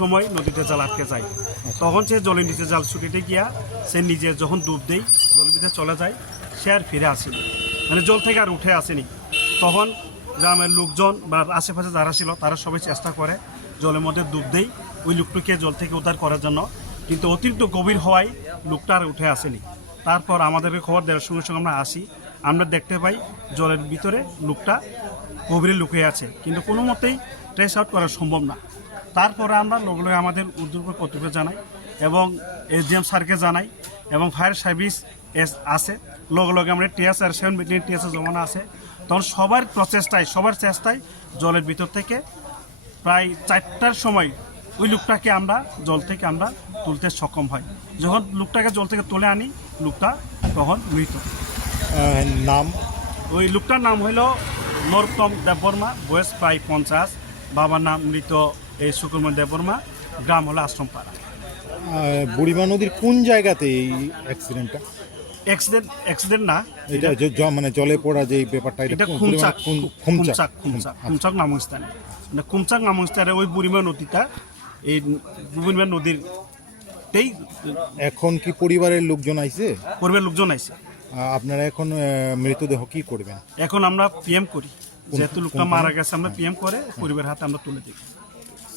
সময় নদীতে জাল আটকে যায়। তখন সে জলের নিচে জাল ছুটিতে গিয়া সে নিজে যখন ডুব দেই জলের ভিতরে চলে যায়, সে আর ফিরে আসেনি। মানে জল থেকে আর উঠে আসেনি। তখন গ্রামের লোকজন বা আশেপাশে যারা ছিল, তারা সবাই চেষ্টা করে জলের মধ্যে ডুব দেই, ওই লোকটিকে জল থেকে উদ্ধার করার জন্য। কিন্তু অতিরিক্ত গভীর হওয়ায় লোকটা আর উঠে আসেনি। তারপর আমাদেরকে খবর দেওয়ার সঙ্গে সঙ্গে আমরা আসি। আমরা দেখতে পাই জলের ভিতরে লোকটা গভীরে লুকিয়ে আছে। কিন্তু কোনো মতেই ট্রেস আউট করা সম্ভব না। তারপরে আমরা লগে লগে আমাদের উদ্যোগ কর্তৃপক্ষ জানাই এবং এসডিএম স্যারকে জানাই এবং ফায়ার সার্ভিস এস আছে। লগে লগে আমরা টিএস আর সেভেন মিলিয়ন টিএস জমানো আছে। তখন সবার প্রচেষ্টায় সবার চেষ্টায় জলের ভিতর থেকে প্রায় চারটার সময় ওই লোকটাকে আমরা জল থেকে আমরা তুলতে সক্ষম হয়। যখন লোকটাকে জল থেকে তুলে আনি লোকটা তখন মৃত। নাম? ওই লোকটার নাম হইল নরোত্তম দেববর্মা বয়স প্রায় পঞ্চাশ। বাবার নাম মৃত এই সুকুরমন দেববর্মা গ্রাম হলো আশ্রমপাড়া। বুড়িমা নদীর কোন জায়গাতে এই অ্যাক্সিডেন্টটা অ্যাক্সিডেন্ট অ্যাক্সিডেন্ট না এটা যে- জ- মানে জলে পড়া যে ব্যাপারটা এটা খুমচাক কোন- খুমচাক খুমচাক খুমচাক আচ্ছা। খুমচাক নামক স্থানে মানে খুমচাক নামক স্থানে ওই বুড়িমা নদীটা এই বুড়িমা নদীর তেই এখন কি পরিবারের লোকজন আইছে? পরিবার লোকজন আইছে। আহ, আপনারা এখন আহ, মৃতদেহ কি করবেন? এখন আমরা পিএম করি। যেহেতু লোকটা মারা গেছে আমরা পিএম করে পরিবার হাতে আমরা তুলে দিই।